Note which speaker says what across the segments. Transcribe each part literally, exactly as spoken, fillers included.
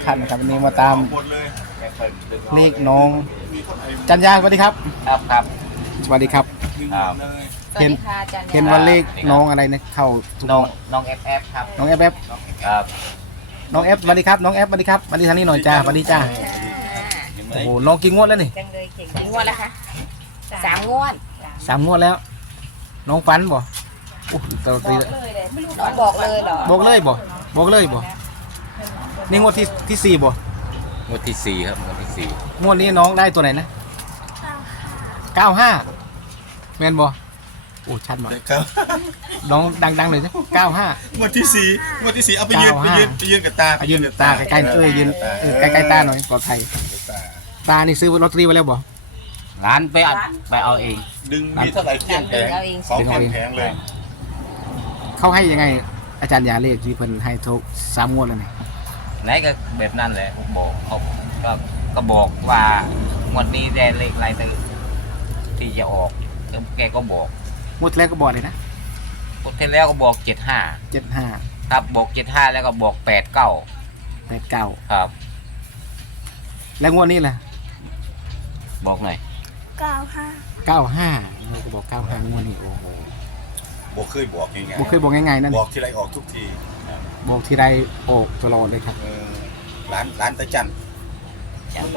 Speaker 1: ท่านนะครับวันนี้มาตามนี่น้องจันยาสวัสดีครับ
Speaker 2: ครับครับ
Speaker 1: สวัสดีครับ
Speaker 2: ครับ
Speaker 1: เห็นเห็นวันเลขน้องอะไรนะเข้าทุก
Speaker 2: น้อง
Speaker 1: งวด
Speaker 2: น้องเอฟเอฟครับ
Speaker 1: น้องแอฟแอฟ
Speaker 2: ครับ
Speaker 1: น้องแอฟสวัสดีครับน้องแอฟสวัสดีครับมาดีทางนี้หน่อยจ้าสวัสดีจ้าโอ้โหน้องกี่งวดแล้วนี่
Speaker 3: จังเลยเก่งกี่งวดแล้วคะสามงวด
Speaker 1: สามงวดแล้ว น้องฝันบ่โอ้ตัว
Speaker 3: บ
Speaker 1: ตี
Speaker 3: อกเลยเลยน้องบอกเลยเหรอ
Speaker 1: บอกเลยบ่บอกเลยบ่นี่งวดที่ที่สี่บ่
Speaker 2: งวดที่สี่ครับงวดที่สี่
Speaker 1: งวดนี้น้องได้ตัวไหนนะเก้าห้าแมนบ่โอ้ชัดมาก
Speaker 4: ครับ
Speaker 1: น้องดังๆเลยนะเก้าห้าง
Speaker 4: วดที่สี่งวดที่สี่เอาไปยืน
Speaker 1: เก้า
Speaker 4: ไป
Speaker 1: ห้า
Speaker 4: ยืนไปยืนกับตา
Speaker 1: ไปยืนตาใกล้ๆเอ้ยยืนเออใกล้ๆตาหน่อยปลอดภัย
Speaker 4: ตา
Speaker 1: ตานี่ซื้อลอตเตอรี่ไว้แล้วบ่
Speaker 2: ร้านไปเอาไปเอาเอง
Speaker 4: ดึงมีเท่าไหร่เที่ยงแผงสองพันแผงเลย
Speaker 1: เขาให้ยังไงอาจารย์ยาเลขที่เพิ่นให้ทุกสามงวดแล้วนี่
Speaker 2: ไหนก็แบบนั้นแหละผมบอกเขาก็ก็บอกว่างวดนี้ได้เลขอะไรแต่ที่จะออกแล้วแกก็บอก
Speaker 1: งวดที่แล้วก็บอกเลยนะ
Speaker 2: งวดที่แล้วก็บอกเจ็ดห้า
Speaker 1: เจ็ดห้า
Speaker 2: ครับบอกเจ็ดห้าแล้วก็บอกแปดเก้า
Speaker 1: แปดเก้า
Speaker 2: ครับ
Speaker 1: แล้วงวดนี้ล่ะ
Speaker 2: บอกหน่อย
Speaker 1: เก้าห้าเราก็บอกเก้าห้างวดนี้โอ้โห
Speaker 4: บอกเคยบอกยังไง
Speaker 1: บ่เคยบอกง่ายๆนั่น
Speaker 4: บอกทีไรออกทุกที
Speaker 1: บอกทีไรโอกตลอดเลยครับ
Speaker 4: เออร้านร้านตะจัน
Speaker 3: เก้า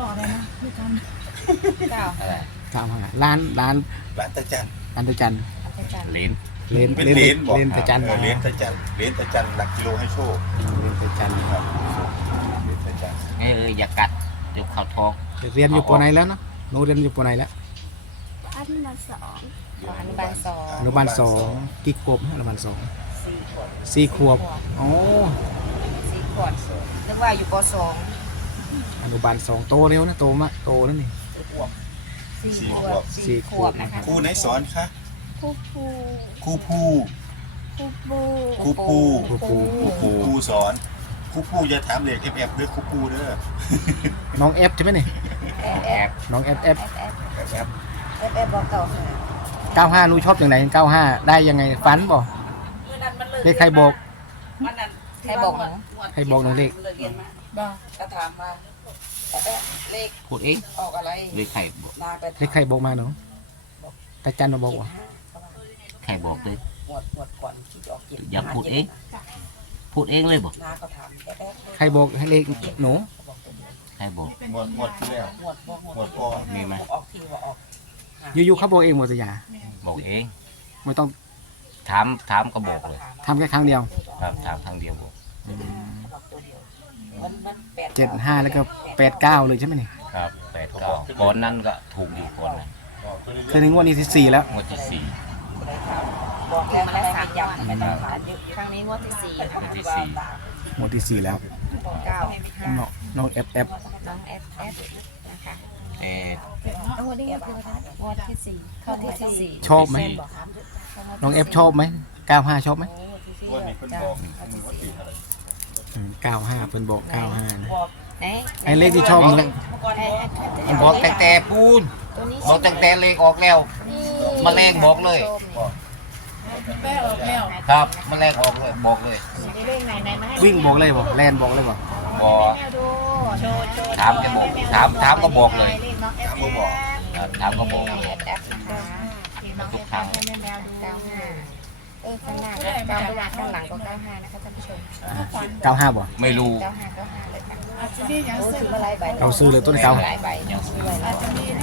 Speaker 2: อะไร
Speaker 1: เก้าห้าล้านล้าน
Speaker 4: ร้านตะจัน
Speaker 1: ล้านตะจัน
Speaker 3: อาจารย์
Speaker 2: เลน
Speaker 1: เลน
Speaker 4: เป็น
Speaker 1: เลน
Speaker 4: เหรียญบอก
Speaker 1: เลนตะจัน
Speaker 4: เออเหรียญตะจันเหรียญตะจันหลักกิโลให้โชค
Speaker 1: เลนตะจัน
Speaker 4: ครับเหรียญตะจัน
Speaker 2: เอออย่ากัดเดี๋ยวเขาท้อง
Speaker 1: เรียนอยู่ปไหนแล้วเนาะหนูเรียนอยู่ปไหนแล้ว
Speaker 3: อนุบาลสองอนุบาลสอง
Speaker 1: อนุบาลสองกี่ขวบอนุบาลสอง
Speaker 3: สี่ขวบ
Speaker 1: สี่ขวบโอ้
Speaker 3: สี่ขวบนึกว่าอยู่ปสอง
Speaker 1: อนุบาลสองโตเร็วนะโตมากโตแล้วนี่
Speaker 3: สี่ขวบสี่ขวบนะคะ
Speaker 4: ครูไหนสอนคะ
Speaker 5: ครูปู
Speaker 4: ครูผู้
Speaker 5: ครูปู
Speaker 4: ครูผู้
Speaker 1: ครูปู
Speaker 4: ครูผู้ครูสอนครูผู้อย่าถามเลขเอฟเอฟด้วยครูผู้เด้อ
Speaker 1: น้องเอฟใช่ไหมนี่
Speaker 3: แอบแอบ
Speaker 1: น้องเอฟเอฟ
Speaker 3: แอบ
Speaker 4: เอฟเอฟ
Speaker 3: แอบแอบบอกเก่าค่ะ
Speaker 1: เก้าห้าหนูชอบอย่างไหนเก้าห้าได้ยังไงฝันบ่เลขใครบอก
Speaker 3: ใครบอกหนู
Speaker 1: ใครบอกหนูเลข
Speaker 3: บอกก็ถามมาเลข
Speaker 2: พูดเอง
Speaker 3: ออกอะไร
Speaker 2: เลยใครบอก
Speaker 3: นาไป
Speaker 1: เลขใครบอกมาหนูตาจันมาบอกว่า
Speaker 2: ใครบอกเลย
Speaker 3: หมวดหมวดก่อนที่จะออกเจ็ด
Speaker 2: อย่าพูดเอง พูดเองเลยบอก
Speaker 3: นาก็ถามแอบแอบ
Speaker 1: ใครบอกให้เลขหนู
Speaker 2: ใครบอก
Speaker 4: หมดหมดที่แล้ว
Speaker 3: หมวดหมวดหม
Speaker 4: หม
Speaker 3: วด
Speaker 4: ดก่อน
Speaker 2: มีไหม
Speaker 3: ออกทีว่าออก
Speaker 1: อยู่ๆเขาบอกเองหมดสยา
Speaker 2: บอกเอง
Speaker 1: ไม่ต้อง
Speaker 2: ถามถามก็บอกเลย
Speaker 1: ทำแค่ครั้งเดียว
Speaker 2: ครับถามทางเดียวบอก
Speaker 3: บอกตัวเดียวมันมันแปด
Speaker 1: เจ็ดห้าแล้วก็แปดเก้าเลยใช่ไหมนี่
Speaker 2: ครับแปดเก้าก่อนนั้นก็ถูกอยู่ก่อนนะ
Speaker 4: บอกตัวนี้
Speaker 1: คือในงวดนี้ที่สี่แล้ว
Speaker 2: งวดที่สี่
Speaker 3: บอกแล้วมันได้สามอย่างไม่ต้องถามครั้งนี้งวดที่สี่
Speaker 2: งวดที่สี่
Speaker 1: งวดที่สี่แล้ว
Speaker 3: เก้า
Speaker 1: น้องน้องเอฟเอฟ
Speaker 3: น้องเอฟเอฟนะคะ
Speaker 2: เออ
Speaker 3: งวดนี้คืองวดที่สี่เข้าที่สี่
Speaker 1: ชอบไหมน้องเอฟชอบไหมเก้าห้าชอบไหม
Speaker 4: วันนี้เพิ่นบอกว่าสี่อะไร
Speaker 1: เก้าห้าเพิ่นบอกเก้าห้านะ
Speaker 3: ไหน
Speaker 1: ไอ้เลขที่ชอบมัน
Speaker 2: มันบอกแต่แต่ปูน
Speaker 3: ตัวนี้
Speaker 2: บอกแต่แต่เลขออกแล้ว แมลงบอกเลย ครับแมลงออกเลยบอกเลย
Speaker 3: เลขไหนไหนมาให้
Speaker 1: วิ่งบอกเลยบอกแลนบอกเลยบอก
Speaker 2: บอก
Speaker 3: ดูโชว์โชว์
Speaker 2: ถามจะบอกถามถามก็บอกเลย
Speaker 4: ถามก็บอก
Speaker 2: อ่าถามก็บอก
Speaker 3: แอปแอปนะคะ
Speaker 2: ทุกครั้ง
Speaker 3: เก้าห้าเออข้างหน้าก็เก้าห้าข้างหลังก็เก้าห้านะคะท่านผู้ชม
Speaker 1: เก้าห้าบอก
Speaker 2: ไม่รู้
Speaker 3: เก้าห้าเก้าห้าเลยค่ะโอ้ถือมาหลายใบ
Speaker 1: เราซื้อเลยต้นเก้า
Speaker 3: หลายใบยังซื้อไว้แล้ว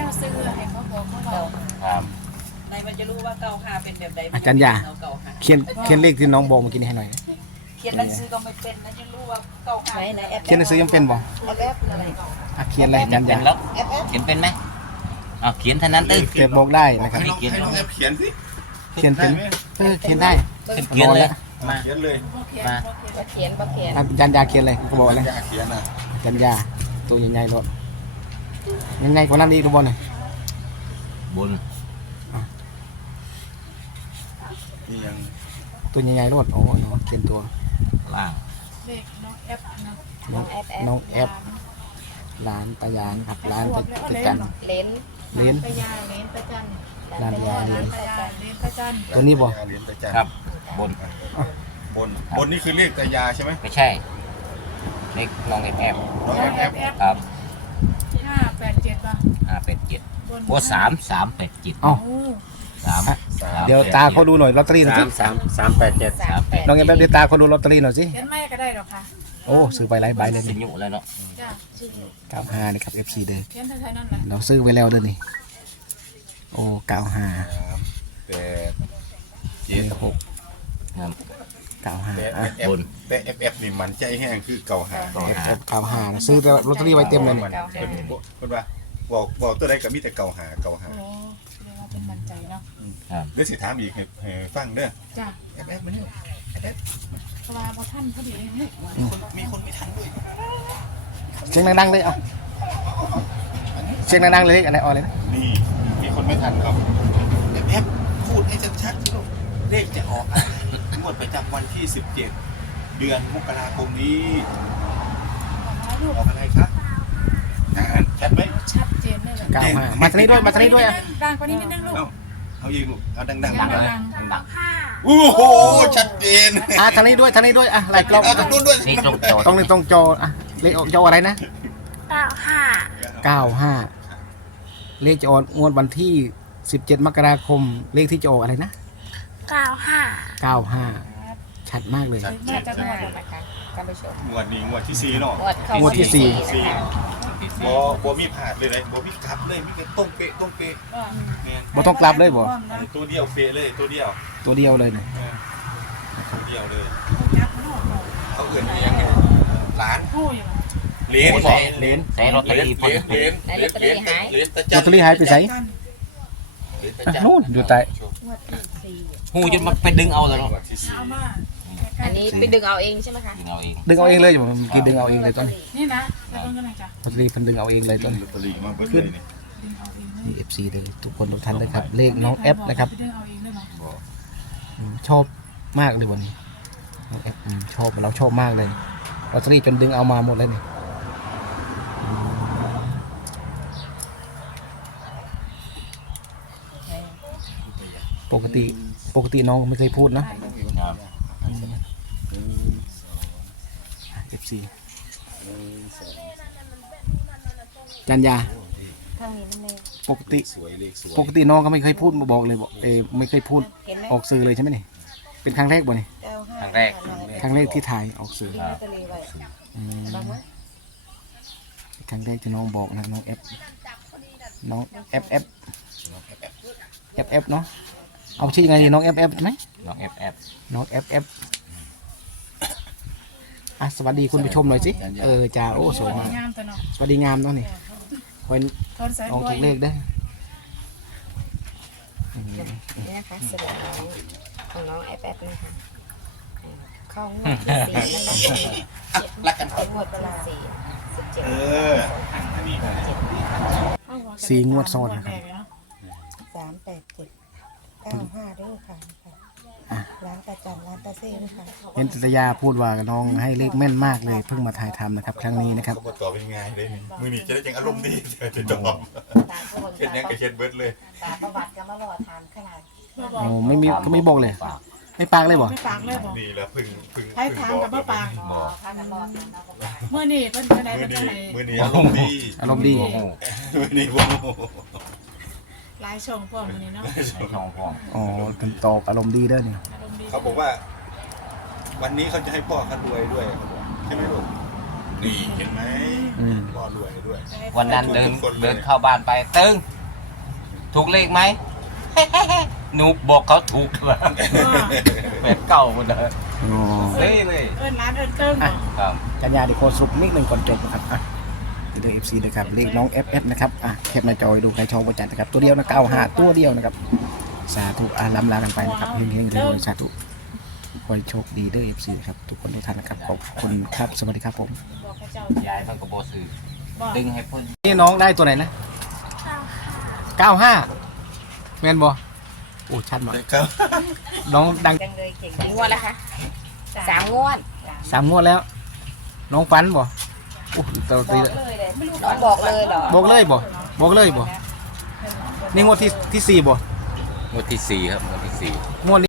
Speaker 2: ครับ
Speaker 6: ในมันจะรู้ว่าเก้าห้าเป็นแบบใด
Speaker 1: อาจารย์ยา
Speaker 6: เก้าห้า
Speaker 1: เขียนเขียนเลขที่น้องบอกเมื่อกี้นี้ให้หน่อย
Speaker 6: เขียนหนังสือก็ไม่เป็นนะจะรู้ว่าเก้าห้า
Speaker 3: ไหนไหนแอป
Speaker 1: เขียนหนังสือยังเป็นบอก
Speaker 3: แอปแอปอะไร
Speaker 1: อ่ะเขียนเลยอาจารย์
Speaker 2: เป็
Speaker 1: ยาน
Speaker 2: แล้ว
Speaker 3: แอปแอป
Speaker 2: เขียนเป็นไหมอ่าเขียนเท่านั้นตึ้ง
Speaker 1: เขียนบอกได้นะครับ
Speaker 4: ให้น้องให้น้องแอปเขียนสิ
Speaker 1: เขียนเป็นเออเขียนได้
Speaker 2: เขียนเลยมา
Speaker 4: เขียนเลย
Speaker 2: มา
Speaker 3: มาเขียนมาเขียน
Speaker 1: อาจารย์ยาเขียนเลยก็บอกเลย
Speaker 4: อยากเขียนอ่ะ
Speaker 1: อาจารย์ยาตัวใหญ่ๆรถยังไงกว่านั้นอีกตัวบอลน่ะ
Speaker 2: บน
Speaker 4: นี่ยัง
Speaker 1: ตัวใหญ่ๆรถโอ้โหเขียนตัว
Speaker 2: ล่าง
Speaker 1: น้อง
Speaker 3: แอปแอป
Speaker 1: น้องแอฟร้านตายานครับร้านตะตะจัน
Speaker 3: เลน
Speaker 1: เลี้ยน
Speaker 5: พยาเลนประจัน
Speaker 1: ร้านยาเลี้ยน
Speaker 5: พยาเลนประจัน
Speaker 1: ตัวนี้บ่
Speaker 4: เหรียญตะจัน
Speaker 2: ครับบน
Speaker 4: บนบนนี่คือเลขตะยาใช่ไหม
Speaker 2: ไม่ใช่เลขน้องเอฟแอฟ
Speaker 4: น้องแอปแอป
Speaker 2: ครับ
Speaker 5: ห้าแปดเจ็ดป่ะ
Speaker 2: ห้าแปดเจ็ด
Speaker 5: บน
Speaker 2: โอ้สามสามแปดเจ็ด
Speaker 1: เอ้า
Speaker 5: โอ้
Speaker 2: สาม
Speaker 1: เดี๋ยวตาเขาดูหน่อยลอตเตอรี่หน่อย
Speaker 7: สา
Speaker 1: สิ
Speaker 7: มสามสามแปดเจ็ด
Speaker 2: สามแปด
Speaker 1: น้องเอ็มเดี๋ยวตาเขาดูลอตเตอรี่หน่อยสิ
Speaker 5: เขียนไม่ก็ได้หรอกค่ะ
Speaker 1: โอ้ซื้อไปหลายใบเลย
Speaker 2: สิ
Speaker 1: นี่
Speaker 2: ญุเลยเนาะ
Speaker 5: จ้าชื่อ
Speaker 1: เก้าห้านะครับ เอฟ ซี เด้อ
Speaker 5: เขียนไทยๆนั่นแหละ
Speaker 1: เราซื้อไว้แล้วเด้อนี่โอ้เก้าห้า
Speaker 4: แปด
Speaker 1: เจ็ดหก
Speaker 2: ครับ
Speaker 1: เก้าห้า
Speaker 4: แต่
Speaker 1: อ่ะ
Speaker 4: แอปแต่แอปแอปนี่มันใจแห้งคือเก่าหา
Speaker 2: ต่อหา
Speaker 1: เก้าห้านะซื้อแต่ลอตเตอรี่ไว้เต็มเลยนี่
Speaker 4: มันเป็นคนว่าบอกบอกตัวใดก็มีแต่เก่าหาเก่าหา
Speaker 5: โอ้เรียกว่าเป็นมันใจเนาะ
Speaker 4: เดี๋ยวสิถามอีกให้ให้ฟังเด้อ
Speaker 5: จ้า
Speaker 4: แอปแอปมาเนี่ย
Speaker 5: เพราะว่าพอท่านพอดีเฮ้ย
Speaker 4: มีคนไม่ทันด้วย
Speaker 1: เสียงดังๆเลยเอาเสียงดังๆเลยเลขอะไรออกเลยนะ
Speaker 4: นี่มีคนไม่ทันครับแอปแอปพูดให้ชัดๆสิลูกเลขจะออกอะไรงวดประจำวันที่สิบเจ็ดเดือนมกราคมนี้
Speaker 5: มาลูก
Speaker 4: ออกอะไรครับอ่านชัดไหม
Speaker 5: ชัดเจนเลยเลย
Speaker 1: เก้าห้ามาทางนี้ด้วยมาทางนี้ด้วยอ่ะ
Speaker 5: ดังกว่านี้นิดนึงลูก
Speaker 4: เอาเอาอีกลูกเอาดังๆ
Speaker 5: ดั
Speaker 4: ดั
Speaker 5: ง
Speaker 4: ง
Speaker 5: ดัง
Speaker 2: ดัง
Speaker 4: ๆโอ้โหชัดเจน
Speaker 1: อ่ะทางนี้ด้วยทางนี้ด้วยอ่ะไล่กล้อง
Speaker 4: เอาตรงนู้นด้วย
Speaker 2: นี่ตรงโจทย์
Speaker 1: ตรงนี้ตรงจออ่ะเลขจออะไรนะเก้าห้าเลขจะออกงวดวันที่สิบเจ็ดมกราคมเลขที่จะออกอะไรนะเก้าห้าชัดมากเลย
Speaker 4: ชัดเจ
Speaker 5: มาน จาก
Speaker 4: ชั
Speaker 5: จัง
Speaker 4: ด
Speaker 5: หวัด
Speaker 4: เจน
Speaker 3: นะคะท่านผู้ชม
Speaker 4: งวดนี้งวดที่สี่เนาะ
Speaker 3: งวดเข้าง
Speaker 1: วดที่สี่
Speaker 4: สี่
Speaker 3: นะคะ
Speaker 4: บ่บ่มีผาดเลยเลยบ่มีกลับเลยมีแต่ต้งเป๊ะต้งเป๊ะเนี่ย
Speaker 1: บ่ต้องกลับเลยบ่
Speaker 4: ตัวเดียวเป๊ะเลยตัวเดียว
Speaker 1: ตัวเดียวเลยเนี่ย
Speaker 4: เออตัวเดียวเลย
Speaker 5: ยักษ์นอก
Speaker 4: เขาเอื่นเลี้ยงไงหลาน
Speaker 5: ผู้อยู่
Speaker 4: เหรียญบอก
Speaker 1: เหรียญ
Speaker 2: ใส่ลอตเตอรี่
Speaker 4: เหรียญเหรียญเหรียญเหรียญเหรียญตะ
Speaker 1: ล
Speaker 4: จั
Speaker 1: อตเตอรี่หายไปไหน
Speaker 4: เหรียญตะ
Speaker 1: อ่ะ
Speaker 4: จั
Speaker 1: นู่นอยู่ใต้
Speaker 3: งวดที่สี่
Speaker 2: หูจนมันไปดึงเอาเลยเนาะ
Speaker 4: งวดที่สี่
Speaker 5: เอามา
Speaker 3: อันนี้ไปดึงเอาเองใช่ไหมคะ
Speaker 2: ดึงเอาเอง
Speaker 1: ดึงเอาเองเลยอยู่เมื่อกี้ดึงเอาเองเลยตอนนี้
Speaker 5: นี่นะจะต้องยังไงจ้ะ
Speaker 1: ลอตเตอรี่เพิ่นดึงเอาเองเลยตอนนี้
Speaker 4: ลอตเตอรี่มาเบิ้ลเลยนี่
Speaker 5: ดึงเอาเองเลย
Speaker 1: นี่ เอฟ ซี เลยทุกคนทุกท่านเลยครับเลขน้องแอปนะครับ
Speaker 5: ดึงเอาเองเลยเหรอ
Speaker 4: บอก
Speaker 1: อืมชอบมากเลยวันนี้น้องแอปอืมชอบเราชอบมากเลยลอตเตอรี่จนดึงเอามาหมดเลยนี่อืมปกติปกติน้องไม่เคยพูดนะ
Speaker 2: ครับ
Speaker 1: เอฟ ซี จันยา
Speaker 3: ทางนี้นั่นเอง
Speaker 1: ปกติ
Speaker 4: สวยเลขสวย
Speaker 1: ปกติน้องก็ไม่เคยพูดมาบอกเลยบอกเออไม่เคยพูด
Speaker 3: เห็นไหม
Speaker 1: ออกสื่อเลยใช่ไหมนี่เป็นครั้งแรกบ่นี่
Speaker 3: เก้าห้า
Speaker 2: ครั้งแรก
Speaker 1: ครั้งแรกที่ถ่ายออกสื่อ
Speaker 3: ดึงลอตเตอรี่ไว้
Speaker 1: อืม
Speaker 3: บ้างไหม
Speaker 1: ครั้งแรกที่น้องบอกนะน้องเอฟน้องเอฟเอฟเอฟเอฟเนาะเอาชื่อยังไงดีน้องเอฟเอฟไหม
Speaker 2: น้องเอฟแอฟ
Speaker 1: น้องเอฟเอฟอ่ะสวัสดีคุณผู้ชมหน่อยสิเออจ้าโอ้สวยมาก
Speaker 5: งามแต่เนาะ
Speaker 1: สวัสดีงามเนาะนี่คอย
Speaker 5: ทอนสาย
Speaker 1: น้อง
Speaker 5: บัว
Speaker 1: ถูกเลขเด้ออืม
Speaker 3: นี่นะคะสรุปของของน้องแอปแอปนะคะเข้างวดที่สี่นะคะ
Speaker 4: รักกัน
Speaker 3: เข้างวดที่สี่สิบเจ็ด
Speaker 4: เอออันนี้
Speaker 1: สี่งวดซ้อนนะครับ
Speaker 3: สามแปดเจ็ดเก้าห้าด้วยค่ะร้านประจำร้านตาเซ่ด้วยค่ะ
Speaker 1: เห็นจิตยาพูดว่าน้องให้เลขแม่นมากเลยเพิ่งมาถ่ายทำนะครับ ครั้งนี้นะครับ
Speaker 4: เขาบอกต่อเป็นไงเลยนี่มือนี้จะได้จังอารมณ์ดีจะจบ
Speaker 3: ตาเขาบอก
Speaker 4: เช็ดยังกับเช็ดเบิร์ดเลย
Speaker 3: ตาประวัติก็มาบอกทานขนาด
Speaker 1: โอ้ไม่มีก็ไม่บอกเลย ไม่ปากเลยบ่
Speaker 5: ไม่ปากเลยบอก
Speaker 4: นี่แล้วพึ่งพึ่ง
Speaker 5: ให้ทางกับมะปาง
Speaker 3: หมอพากันรอดนะบอกว่า
Speaker 5: เมื่อนี่เป็นเมื่อไหน
Speaker 4: มื
Speaker 5: เป็
Speaker 4: อน
Speaker 5: เมื่
Speaker 4: นี้
Speaker 5: อไหน
Speaker 4: มือนี้อารมณ์ดี
Speaker 1: อารมณ์ดี
Speaker 2: โอ้โห
Speaker 4: มือนี้โว้
Speaker 5: หลายช่องพวกมันนี่เนาะ
Speaker 2: ไอ้ช่องพ่อง
Speaker 1: อ๋อเป็นตอบอารมณ์ดีเด้อเนี่ย
Speaker 5: อารมณ์ดี
Speaker 4: เขาบอกว่า วันนี้เขาจะให้พ่อเขารวยด้วยเขาบอกใช่ไหมลูกนี่เห็นไหม
Speaker 1: อืม
Speaker 4: พ่อรวยด้วย
Speaker 2: วันนั้นเดินเดินเข้าบ้านไปตึ้งถูกเลขไหม หนูบอกเขาถูกเลยแบบเก่าหมดเลย
Speaker 1: อ๋อ
Speaker 2: เลยเลย
Speaker 5: เอิ้นร้านเอิ้นเติ้งบอก
Speaker 2: ครับ
Speaker 1: กัญญาเดี๋ยวโคสรุปนิดหนึ่งก่อนจบนะครับอ่ะเดี๋ยวเอฟซีเลยครับเลขน้อง เอฟ เอฟ นะครับอ่ะแคปหน้าจอยดูใครชอบประจันนะครับตัวเดียวนะเก้าห้าตัวเดียวนะครับสาธุอ่ะล้ำลากันไปนะครับเฮงเฮงๆเลยสาธุขอให้โชคดีเด้อเอฟซีครับทุกคนทุกท่านนะครับขอบคุณครับสวัสดีครับผม
Speaker 5: บอกให้เจ้า
Speaker 2: ยายมันก็โบซื้อ
Speaker 5: บอก
Speaker 2: ดึงให้เพ่น
Speaker 1: นี่น้องได้ตัวไหนนะเก้าห้าแมนบอโอ้ชัดมาก
Speaker 4: ครับ
Speaker 1: น้องดัง
Speaker 3: จังเลยเก่งงวดแล้วคะสามงวด
Speaker 1: สามงวดแล้ว น้องฟันบ่โอ้ตัว
Speaker 3: บ
Speaker 1: ตี
Speaker 3: อกเลยเลยน้องบอกเลยเหรอ
Speaker 1: บอกเลยบ่บอกเลยบ่นี่งวดที่ที่สี่บ่
Speaker 2: งวดที่สี่ครับงวดที่สี่
Speaker 1: งวด